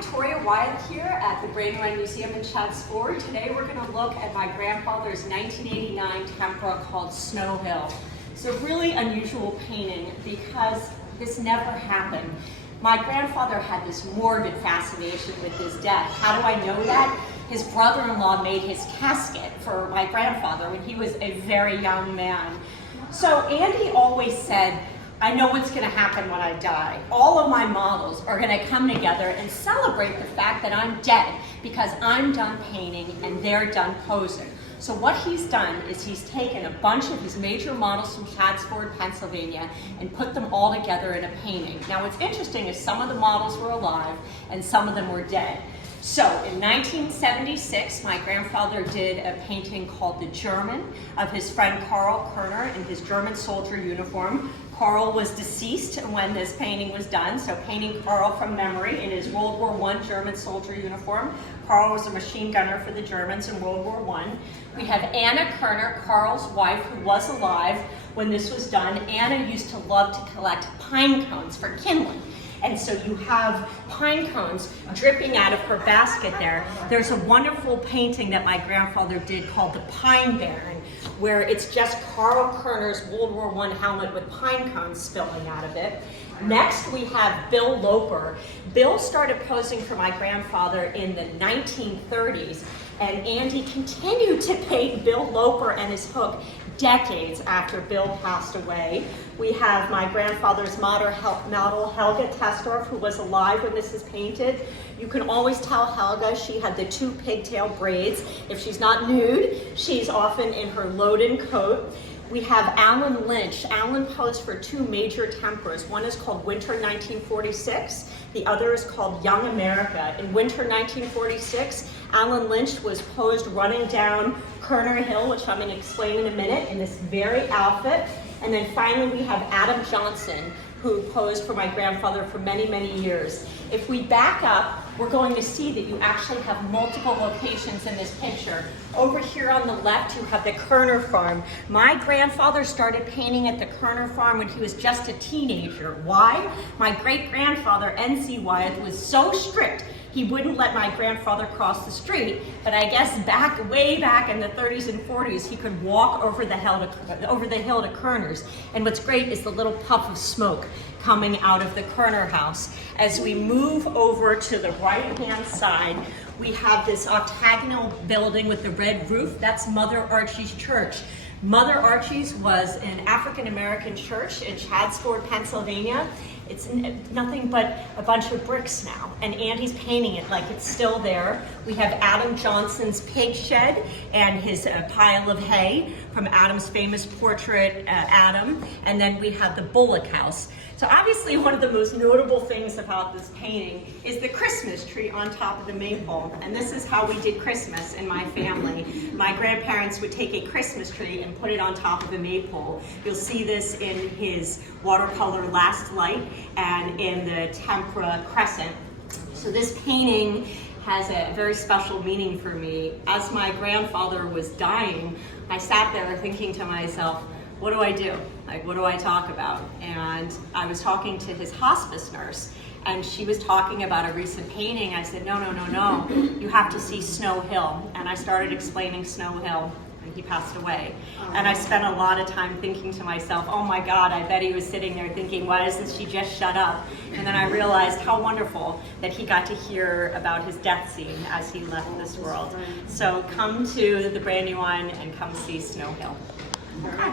Andrew Wyeth here at the Brandywine Museum in Chadds Ford. Today we're going to look at my grandfather's 1989 tempera called Snow Hill. It's a really unusual painting because this never happened. My grandfather had this morbid fascination with his death. How do I know that? His brother-in-law made his casket for my grandfather when he was a very young man. So Andy always said, I know what's going to happen when I die. All of my models are going to come together and celebrate the fact that I'm dead because I'm done painting and they're done posing. So what he's done is he's taken a bunch of his major models from Chadds Ford, Pennsylvania, and put them all together in a painting. Now what's interesting is some of the models were alive and some of them were dead. So in 1976, my grandfather did a painting called The German of his friend Karl Kerner in his German soldier uniform. Karl was deceased when this painting was done, so painting Karl from memory in his World War I German soldier uniform. Karl was a machine gunner for the Germans in World War I. We have Anna Kerner, Karl's wife, who was alive when this was done. Anna used to love to collect pine cones for kindling. And so you have pine cones dripping out of her basket there. There's a wonderful painting that my grandfather did called The Pine Baron, where it's just Karl Kerner's World War I helmet with pine cones spilling out of it. Next, we have Bill Loper. Bill started posing for my grandfather in the 1930s, and Andy continued to paint Bill Loper and his hook decades after Bill passed away. We have my grandfather's model Helga Testorf, who was alive when this is painted. You can always tell Helga, she had the two pigtail braids. If she's not nude, she's often in her loden coat. We have Alan Lynch. Alan posed for two major temperas. One is called Winter 1946. The other is called Young America. In Winter 1946, Alan Lynch was posed running down Kerner Hill, which I'm going to explain in a minute, in this very outfit. And then finally we have Adam Johnson, who posed for my grandfather for many, many years. If we back up, we're going to see that you actually have multiple locations in this picture. Over here on the left, you have the Kerner farm. My grandfather started painting at the Kerner farm when he was just a teenager. Why? My great-grandfather, N.C. Wyeth, was so strict he wouldn't let my grandfather cross the street, but I guess way back in the 30s and 40s, he could walk over the hill to Kerner's. And what's great is the little puff of smoke coming out of the Kerner house. As we move over to the right-hand side, we have this octagonal building with the red roof. That's Mother Archie's Church. Mother Archie's was an African-American church in Chadds Ford, Pennsylvania. It's nothing but a bunch of bricks now, and Andy's painting it like it's still there. We have Adam Johnson's pig shed and his pile of hay from Adam's famous portrait, Adam, and then we have the Bullock House. So obviously one of the most notable things about this painting is the Christmas tree on top of the maypole, and this is how we did Christmas in my family. My grandparents would take a Christmas tree and put it on top of a maypole. You'll see this in his watercolor Last Light and in the tempera crescent. So this painting has a very special meaning for me. As my grandfather was dying, I sat there thinking to myself, what do I do? Like, what do I talk about? And I was talking to his hospice nurse, and she was talking about a recent painting. I said, no, you have to see Snow Hill. And I started explaining Snow Hill, and he passed away. And I spent a lot of time thinking to myself, oh my God, I bet he was sitting there thinking, why doesn't she just shut up? And then I realized how wonderful that he got to hear about his death scene as he left this world. So come to the Brandywine and come see Snow Hill.